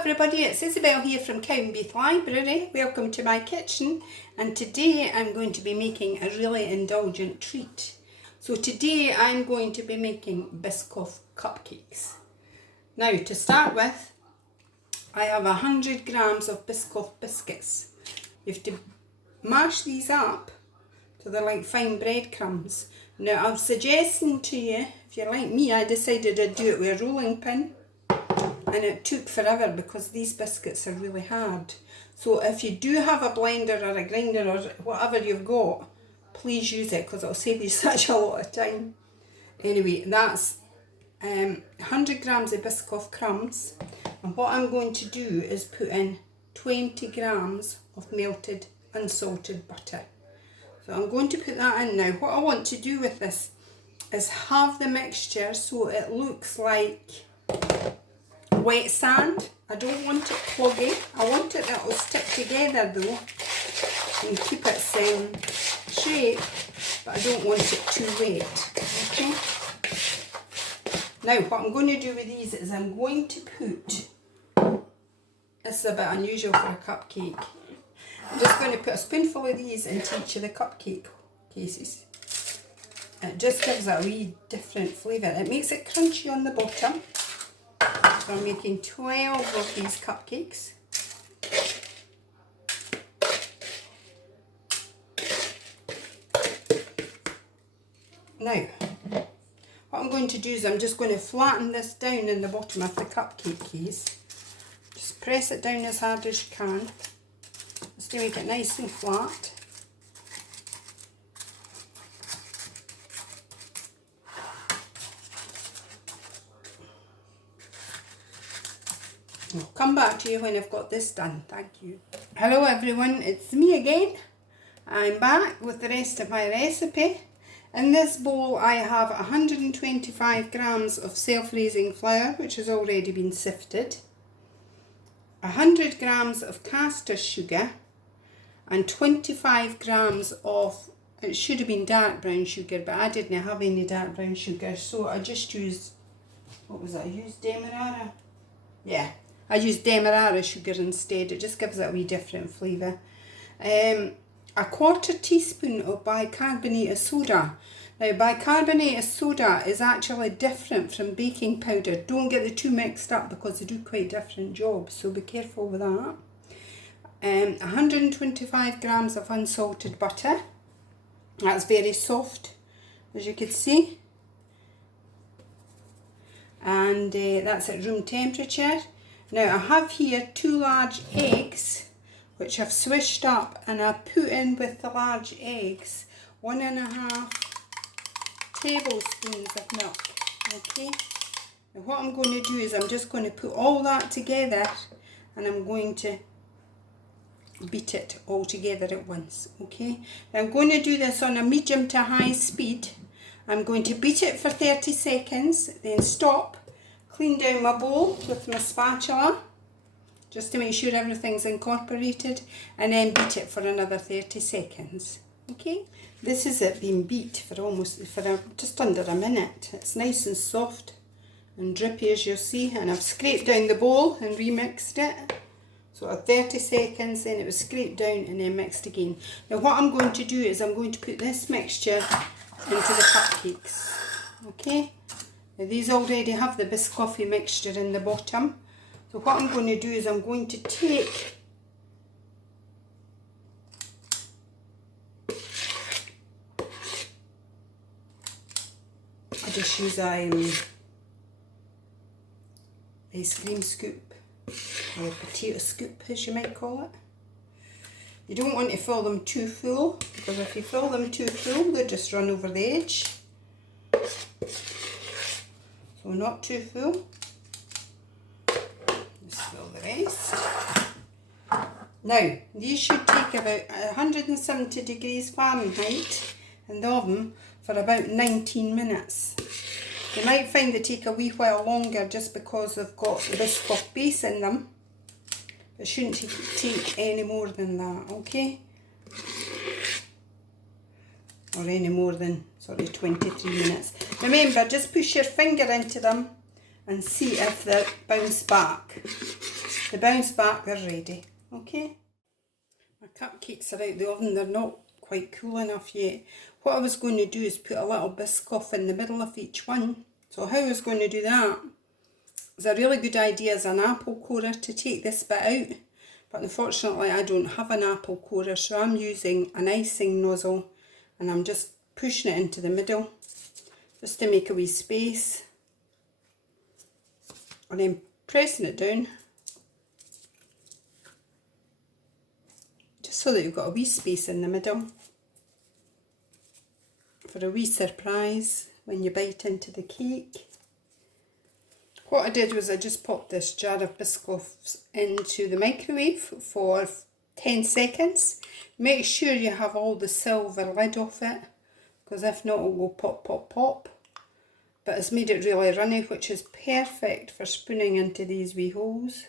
everybody, it's Isobel here from Cupcakes Library. Welcome to my kitchen, and today I'm going to be making a really indulgent treat. So today I'm going to be making Biscoff cupcakes. Now to start with, I have 100 grams of Biscoff biscuits. You have to mash these up so they're like fine breadcrumbs. Now I'm suggesting to you, if you're like me, I decided I'd do it with a rolling pin. And it took forever because these biscuits are really hard. So if you do have a blender or a grinder or whatever you've got, please use it because it'll save you such a lot of time. Anyway, that's 100 grams of Biscoff crumbs. And what I'm going to do is put in 20 grams of melted unsalted butter. So I'm going to put that in now. What I want to do with this is have the mixture so it looks like wet sand. I don't want it cloggy. I want it that will stick together though and keep its shape, but I don't want it too wet. Okay. Now what I'm going to do with these is I'm going to put, this is a bit unusual for a cupcake, I'm just going to put a spoonful of these into each of the cupcake cases. It just gives it a wee different flavour. It makes it crunchy on the bottom. So I'm making 12 of these cupcakes. Now, what I'm going to do is I'm just going to flatten this down in the bottom of the cupcake case. Just press it down as hard as you can, just to make it nice and flat. I'll come back to you when I've got this done. Thank you. Hello everyone, it's me again. I'm back with the rest of my recipe. In this bowl I have 125 grams of self-raising flour, which has already been sifted, 100 grams of caster sugar, and 25 grams of, it should have been dark brown sugar, but I didn't have any dark brown sugar, so I just used, what was it, I used Demerara? Yeah. I use Demerara sugar instead. It just gives it a wee different flavour. A quarter teaspoon of bicarbonate of soda. Now bicarbonate of soda is actually different from baking powder. Don't get the two mixed up because they do quite different jobs, so be careful with that. 125 grams of unsalted butter. That's very soft, as you can see. And that's at room temperature. Now I have here 2 large eggs which I've swished up, and I put in with the large eggs 1.5 tablespoons of milk. Okay, now what I'm going to do is I'm just going to put all that together and I'm going to beat it all together at once. Okay, now I'm going to do this on a medium to high speed. I'm going to beat it for 30 seconds, then stop, clean down my bowl with my spatula just to make sure everything's incorporated, and then beat it for another 30 seconds. Okay, this is it being beat for just under a minute. It's nice and soft and drippy, as you'll see, and I've scraped down the bowl and remixed it. So at 30 seconds, then it was scraped down and then mixed again. Now what I'm going to do is I'm going to put this mixture into the cupcakes. Okay, now these already have the Biscoff mixture in the bottom. So what I'm going to do is I'm going to take I just use a ice cream scoop, or a potato scoop as you might call it. You don't want to fill them too full, because if you fill them too full they'll just run over the edge. So not too full. Just fill the rest. Now these should take about 170 degrees Fahrenheit in the oven for about 19 minutes. You might find they take a wee while longer just because they've got the Biscoff base in them. It shouldn't take any more than that, okay? Or any more than, 23 minutes. Remember, just push your finger into them and see if they bounce back. the bounce back, they're ready. Okay. My cupcakes are out the oven, they're not quite cool enough yet. What I was going to do is put a little Biscoff in the middle of each one. So how I was going to do that is a really good idea as an apple corer to take this bit out. But unfortunately I don't have an apple corer, so I'm using an icing nozzle and I'm just pushing it into the middle just to make a wee space. And then pressing it down just so that you've got a wee space in the middle for a wee surprise when you bite into the cake. What I did was I just popped this jar of Biscoffs into the microwave for 10 seconds. Make sure you have all the silver lid off it, because if not it'll go pop, pop, pop. But it's made it really runny, which is perfect for spooning into these wee holes.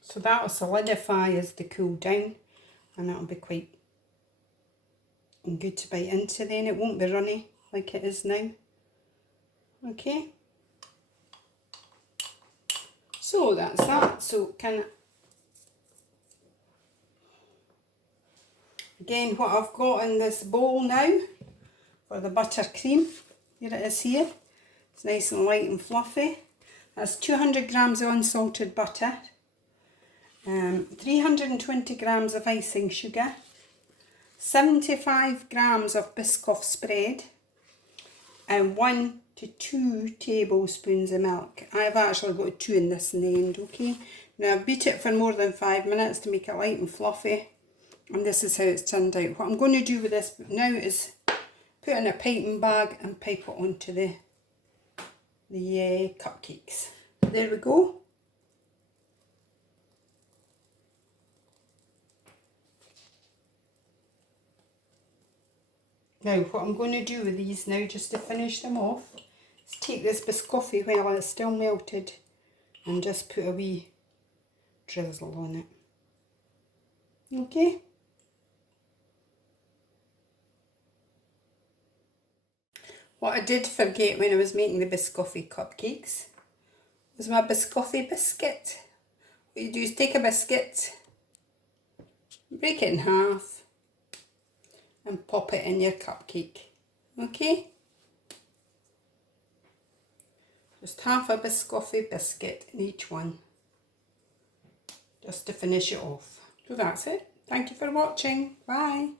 So that'll solidify as they cool down, and that'll be quite good to bite into then. It won't be runny like it is now. Okay. So that's that. So again, what I've got in this bowl now for the buttercream, here it is here. It's nice and light and fluffy. That's 200 grams of unsalted butter. 320 grams of icing sugar, 75 grams of Biscoff spread, and 1 to 2 tablespoons of milk. I've actually got 2 in this in the end, okay? Now I've beat it for more than 5 minutes to make it light and fluffy, and this is how it's turned out. What I'm going to do with this now is put it in a piping bag and pipe it onto the cupcakes. There we go. Now what I'm going to do with these now, just to finish them off, is take this Biscoff while it's still melted and just put a wee drizzle on it. Okay. What I did forget when I was making the Biscoff cupcakes was my Biscoff biscuit. What you do is take a biscuit, break it in half, and pop it in your cupcake. Okay? Just half a Biscoff biscuit in each one, just to finish it off. So that's it. Thank you for watching. Bye.